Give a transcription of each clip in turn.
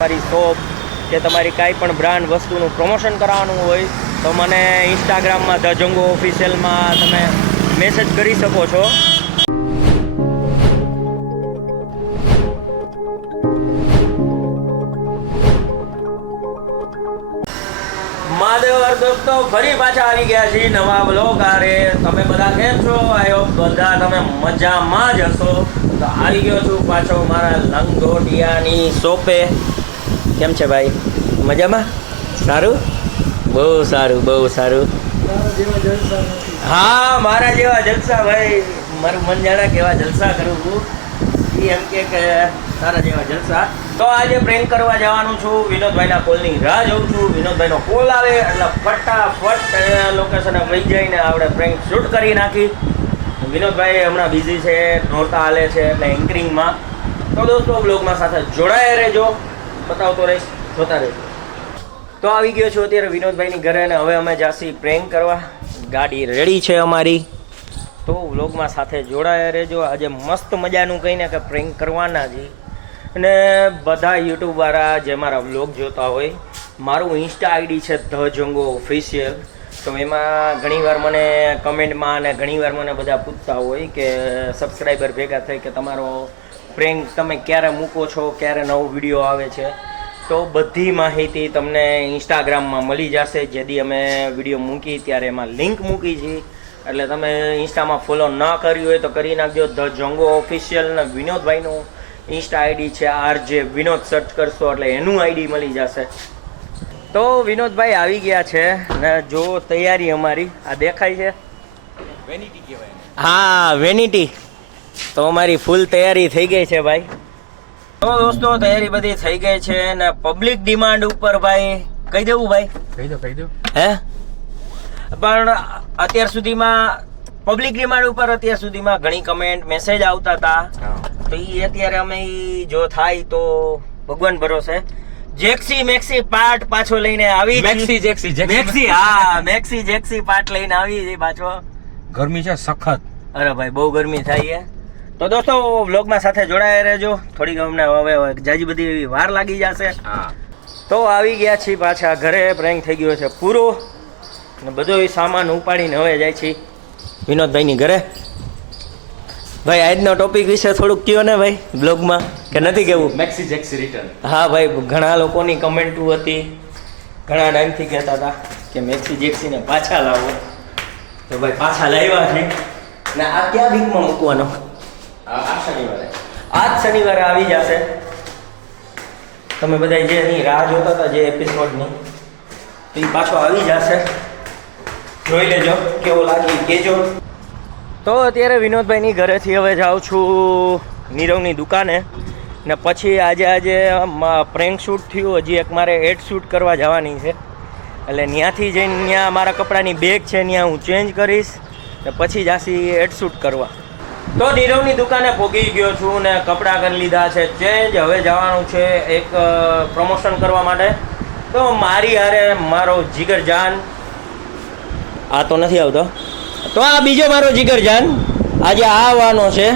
તમારી શોપ કે તમારી કાંઈ પણ બ્રાન્ડ વસ્તુનું પ્રમોશન કરાવવાનું હોય, તો મને ઇન્સ્ટાગ્રામમાં ધ ઓફિશિયલમાં તમે મેસેજ કરી શકો છો. દોસ્તો, ફરી પાછા આવી ગયા છીએ નવા બ્લોગ આરે તમે બધા કેમ છો? હોપ બધા તમે મજામાં જ હશો. તો આવી ગયો છું પાછો મારા લંગોટિયાની શોપે કેમ છે ભાઈ? મજામાં? સારું? બહુ સારું બહુ સારું. હા, મારા જેવા જલસા ભાઈ. મારું મન જાણે કેવા જલસા કરું છું એ એમ કે તારા જેવા જલસા. તો આજે પ્રેમ કરવા જવાનું છું. વિનોદભાઈના કોલની રાહ જોઉં છું. વિનોદભાઈનો કોલ આવે, એટલે ફટાફટ લોકેશને વહી જઈને આપણે પ્રેન્ક શૂટ કરી નાખી. વિનોદભાઈ હમણાં બિઝી છે, નોરતા હાલે છે, એટલે એન્કરિંગમાં તો દોસ્તો બ્લોગમાં સાથે જોડાયા રહેજો. બતાવતો રહીશ, જોતા રહેજો. તો આવી ગયો છું અત્યારે વિનોદભાઈની ઘરે અને હવે અમે જાસી પ્રેન્ક કરવા. ગાડી રેડી છે અમારી. તો વ્લોગમાં સાથે જોડાયા રહેજો. આજે મસ્ત મજાનું કહીને કે પ્રેન્ક કરવાના છે. અને બધા યુટ્યુબ વાળા જે મારા વ્લોગ જોતા હોય, મારું ઇન્સ્ટા આઈડી છે ધ જંગો ઓફિશિયલ તો એમાં ઘણીવાર મને કમેન્ટમાં અને ઘણીવાર મને બધા પૂછતા હોય કે સબસ્ક્રાઈબર ભેગા થઈ કે તમારો પ્રેન્ક તમે ક્યારે મૂકો છો, ક્યારે નવો વીડિયો આવે છે. તો બધી માહિતી તમને ઇન્સ્ટાગ્રામમાં મળી જશે. જેથી અમે વીડિયો મૂકી ત્યારે એમાં લિંક મૂકી છે. એટલે તમે ઇન્સ્ટામાં ફોલો ન કર્યું હોય તો કરી નાખજો. ધ જંગો ઓફિશિયલ અને વિનોદભાઈનું ઇન્સ્ટા આઈડી છે. આર જે વિનોદ સર્ચ કરશો એટલે એનું આઈડી મળી જશે. તો વિનોદભાઈ આવી ગયા છે ને જો તૈયારી અમારી. આ દેખાય છે? હા વેનિટી તો અમારી ફૂલ તૈયારી થઈ ગઈ છે ભાઈ. તો દોસ્તો તૈયારી બધી થઈ ગઈ છે ને પબ્લિક ડિમાન્ડ ઉપર ભાઈ કહી દેવું ભાઈ? કહી દો કહી દો. હે? પણ અત્યાર સુધીમાં પબ્લિક ડિમાન્ડ ઉપર અત્યાર સુધીમાં ઘણી કમેન્ટ મેસેજ આવતા હતા. તો એ અત્યારે અમે જો થાય તો ભગવાન ભરોસે. જેક્સી મેક્સી પાર્ટ પાછો લઈને આવી. મેક્સી જેક્સી મેક્સી હા મેક્સી જેક્સી પાર્ટ લઈને આવી છે પાછો. ગરમી છે સખત. અરે ભાઈ બહુ ગરમી થાય છે. તો દોસ્તો વ્લોગમાં સાથે જોડાયા રહેજો. થોડીક અમને હવે જાજી બધી એવી વાર લાગી જશે. હા. તો આવી ગયા છીએ પાછા ઘરે. પ્રેન્ક થઈ ગયો છે પૂરો. ને બધો સામાન ઉપાડીને હવે જાય છે વિનોદભાઈની ઘરે. ભાઈ આજનો ટોપિક વિશે થોડુંક કયો ને ભાઈ બ્લોગમાં કે નથી કેવું? મેક્સી જેક્સી રિટર્ન હા ભાઈ ઘણા લોકોની કમેન્ટો હતી. ઘણા ટાઈમથી કહેતા હતા કે મેક્સી જેક્સીને પાછા લાવો. તો ભાઈ પાછા લાવ્યા છે. ને આ ક્યાં વીકમાં મૂકવાનો? આ શનિવારે. આજ શનિવારે આવી જશે. તમે બધા જે એની રાહ જોતા હતા જે એપિસોડની તો એ પાછો આવી જશે. જોઈ લેજો કેવો લાગે કેજો તો અત્યારે વિનોદભાઈની ઘરેથી હવે જાઉં છું નીરવની દુકાને. ને પછી આજે આજે પ્રેન્ક શૂટ થયું. હજી એક મારે એડ શૂટ કરવા જવાની છે. એટલે ત્યાંથી જઈને ત્યાં મારા કપડાની બેગ છે ત્યાં હું ચેન્જ કરીશ. ને પછી જાસી એડ શૂટ કરવા. તો નીરવની દુકાને પોગી ગયો છું ને કપડાં કરી લીધા છે ચેન્જ હવે જવાનું છે એક પ્રમોશન કરવા માટે. તો મારી હારે મારો જીગર જાન આ તો નથી આવતો. તો આ બીજો મારો જીગરજાન આજે આ આવવાનો છે.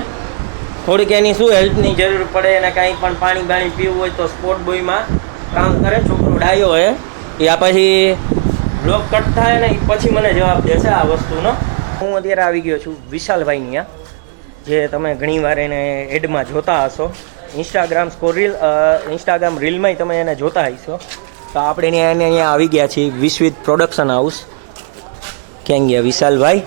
થોડીક એની શું હેલ્પની જરૂર પડે અને કાંઈ પણ પાણી બાણી પીવું હોય તો સ્પોર્ટ બોયમાં કામ કરે. છોકરો ડાયો હોય એ આ પછી બ્લોક કટ થાય ને પછી મને જવાબ દેશે આ વસ્તુનો. હું અત્યારે આવી ગયો છું વિશાલભાઈની ત્યાં જે તમે ઘણીવાર એને એડમાં જોતા હશો. ઇન્સ્ટાગ્રામ સ્કોર રીલ ઇન્સ્ટાગ્રામ રીલમાંય તમે એને જોતા હશો. તો આપણે અહીંયા આવી ગયા છીએ વિશ્વિત પ્રોડક્શન હાઉસ ક્યાં ગયા વિશાલભાઈ?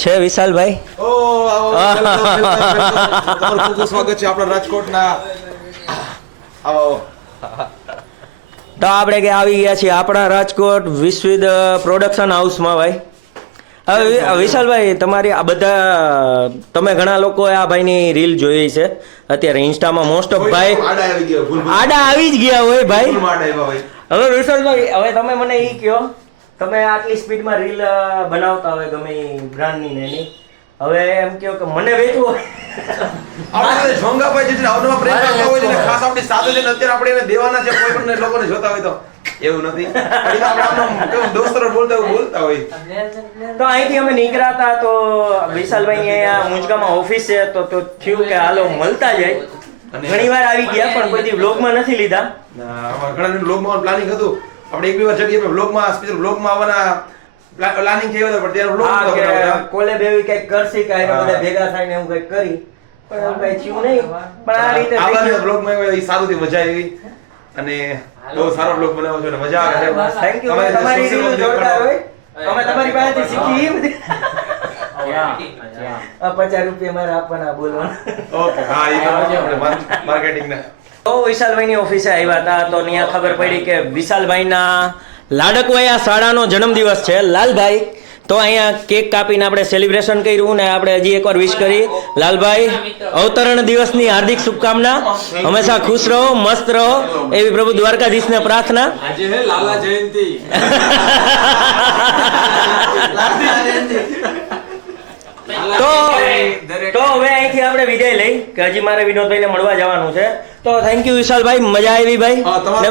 છે વિશાલભાઈ? ઓ આવો welcome, welcome, welcome. તમારું ખૂબ ખૂબ સ્વાગત છે આપણા રાજકોટના. આવો આવો. તો આપણે કે આવી ગયા છીએ આપણા રાજકોટ વિશ્વિદ પ્રોડક્શન હાઉસમાં ભાઈ. હવે વિશાલભાઈ તમારી આ બધા તમે ઘણા લોકોએ આ ભાઈની રીલ જોઈ છે. અત્યારે ઇન્સ્ટામાં મોસ્ટ ઓફ ભાઈ આડા આવી જ ગયા હોય ભાઈ. હવે વિશાલભાઈ હવે તમે મને એ કહો. તમે આટલી સ્પીડમાં રીલ બનાવતા હોય ગમે બ્રાન્ડની ને એની. હવે એમ કહો કે મને વેચવું આપણે જોંગાભાઈ જે અવનવા પ્રેમ કરતા હોય છે ખાસ આપણી સાથે છે અત્યારે આપણે એને દેવાના છે કોઈ પણ લોકોને જોતા હોય તો. એવું નથી. આપણે આમ કેવું દોસ્તરો બોલતા હોય બોલતા હોય. તો અહીંથી અમે નીકળ્યા હતા તો વિશાલભાઈ અહીંયા મુંજગામાં ઓફિસ છે તો તો થયું કે હાલો મળતા જાય. ઘણી વાર આવી ગયા પણ કોઈ દી વ્લોગમાં નથી લીધા. ઘણા બ્લોગમાં પ્લાનિંગ હતું. આપણે એક બે વર્ષ જઈએ બ્લોકમાં સ્પેશિયલ બ્લોગમાં આવવાના પ્લાનિંગ થઈ હતો પણ ત્યારે બ્લોક. કોલેબ એવી કંઈક કરશે કે આ બધા ભેગા થઈને એવું કંઈક કરી. પણ એવું કંઈ થયું નહીં. પણ આ રીતે આવવાના ગયું. બ્લોગમાં આવ્યા, એ મજા આવી. અને બહુ સારો બ્લોગ બનાવો છો અને મજા આવે છે. યુ તમારી રીલ જોરદાર હોય. અમે તમારી પાસેથી શીખી બધી. પચાસ રૂપિયા મારે આપવાના બોલવાના. ઓકે હા એ તો માર્કેટિંગ માર્કેટિંગના તો વિશાલભાઈની ઓફિસે આવ્યા હતા. તો ત્યાં ખબર પડી કે વિશાલભાઈના લાડકવાયા શાળાનો જન્મદિવસ છે. લાલભાઈ તો અહીંયા કેક કાપીને આપણે સેલિબ્રેશન કર્યું ને આપણે હજી એકવાર વિશ કરી. લાલભાઈ અવતરણ દિવસની હાર્દિક શુભકામના. હંમેશા ખુશ રહો મસ્ત રહો. એવી પ્રભુ દ્વારકાધીશને પ્રાર્થના. આજે હે લાલા જયંતિ તો તો હવે અહીંથી આપણે વિદાય લઈ કે હજી મારે વિનોદભાઈને મળવા જવાનું છે. તો થેન્ક યુ વિશાલભાઈ મજા આવી ભાઈ. હા તમારે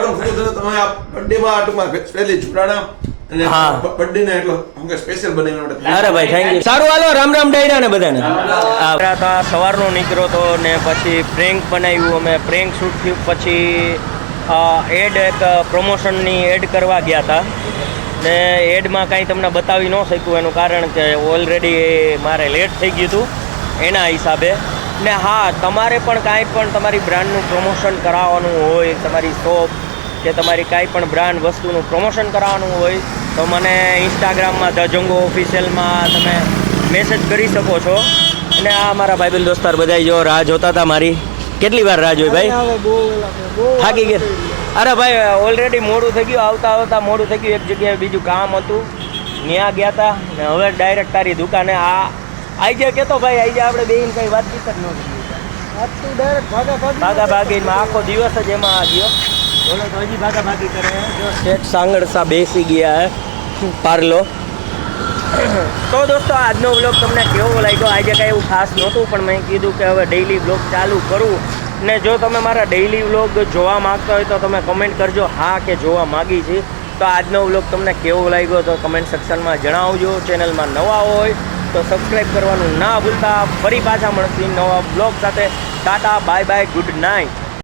તમે આ બર્થડે માં આ ટૂંકમાં સ્પેશિયલી છુટાણા. હા. birthday ને એટલો હું સ્પેશિયલ બનાવીને માટે અરે ભાઈ થેન્ક યુ સારું હાલો રામ રામ ડાયરા ને બધાને. આ સવારનો નીકળ્યો તો ને પછી પ્રેન્ક બનાવ્યું અમે. પ્રેન્ક શૂટ થયું પછી એડ એક પ્રમોશનની એડ કરવા ગયા હતા ને એડમાં કાંઈ તમને બતાવી ન શક્યું એનું કારણ કે ઓલરેડી મારે લેટ થઈ ગયું હતું. એના હિસાબે. ને હા તમારે પણ કાંઈ પણ તમારી બ્રાન્ડનું પ્રમોશન કરાવવાનું હોય તમારી શોપ કે તમારી કાંઈ પણ બ્રાન્ડ વસ્તુનું પ્રમોશન કરાવવાનું હોય તો મને ઇન્સ્ટાગ્રામમાં ધ જંગો ઓફિશિયલમાં તમે મેસેજ કરી શકો છો. અને આ મારા ભાઈબંધ દોસ્તાર બધા જો રાહ જોતા હતા મારી. કેટલી વાર રાહ જોઈ ભાઈ? થાકી ગયા. અરે ભાઈ ઓલરેડી મોડું થઈ ગયું. આવતા આવતા મોડું થઈ ગયું. એક જગ્યાએ બીજું કામ હતું. ત્યાં ગયા હતા ને હવે ડાયરેક્ટ તારી દુકાને આ આઈ ગયા કેતો ભાઈ આઈ ગયા. આપણે બેન કઈ વાતચીત જ ન કરી ભાગા ભાગીમાં આખો દિવસ જ એમાં આ ગયો. બોલો તો હજી ભાગા ભાગી કરે શેઠ સાંગડસા બેસી ગયા પાર્લો. તો દોસ્તો આજનો બ્લોગ તમને કેવો લાગ્યો? આજે કાંઈ એવું ખાસ નહોતું પણ મેં કીધું કે હવે ડેઈલી વ્લોગ ચાલુ કરું. ને જો તમે મારા ડેઈલી વ્લોગ જોવા માગતા હોય તો તમે કમેન્ટ કરજો. હા કે જોવા માગી છે. તો આજનો બ્લોગ તમને કેવો લાગ્યો તો કમેન્ટ સેક્શનમાં જણાવજો. ચેનલમાં નવા હોય તો સબસ્ક્રાઈબ કરવાનું ના ભૂલતા. ફરી પાછા મળશું નવા બ્લોગ સાથે. Tata, bye bye, good night.